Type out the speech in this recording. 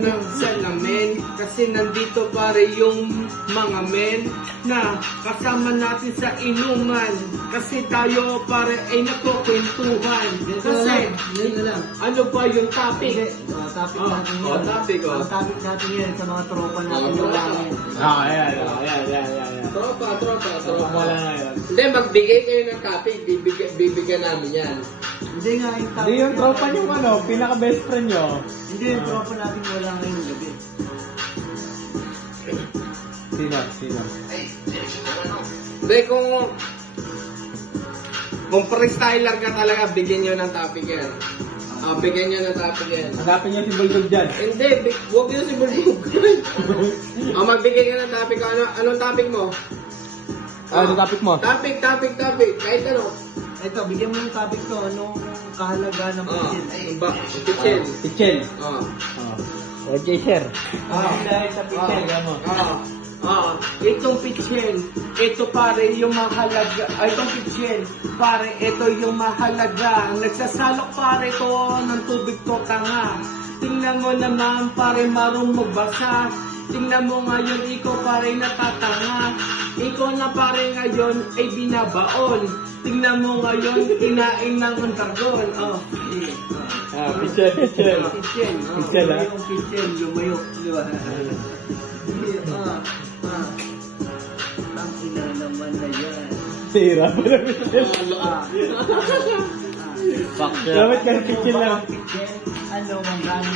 ng salamin. Kasi nandito pare yung mga men na kasama natin sa inuman. Kasi tayo pare ay nagkukwentuhan. Kasi ano ba yung topic? Topic natin yan. Topic. Ang topic natin yan sa mga tropa natin. Ayan. Tropa. Wala na yan. Hindi, magbigay kayo ng topic. Bibigyan namin yan. Hindi nga yung topic. Hindi yung tropa nyo pinaka-best friend nyo. Hindi yung tropa natin wala ngayong gabi. Sino? Hindi, kung freestyler ka talaga, bigyan nyo ng topic yan. Bigyan nyo ng topic yan. Hanapin nyo si Bulldog dyan. Hindi, huwag yun si Bulbog. Magbigay ka ng topic. Anong topic mo? Ano topic mo? Topic. Kahit ano. Ito, bigyan mo yung topic to. Anong kahalaga ng pisil? Pichel. Pichel. Ah. Okay, sir. Dahil sa pisil. Itong pichel, ito pare yung mahalaga, itong pichel, pare ito yung mahalaga, nagsasalok pare to ng tubig to tanga, tingnan mo naman pare marunong magbasa, tingnan mo ngayon ikaw pare natatanga, ikaw na pare ngayon ay binabaon, tingnan mo ngayon kinain ng dragon, Pichel. pichel, Pichel, ah. Yung pisil, lumayo. Di ba? Ang ina naman na yan. Sira pa na Pichel. Ah. Dapat ka Pichel lang. Pisil, ano mang gano'n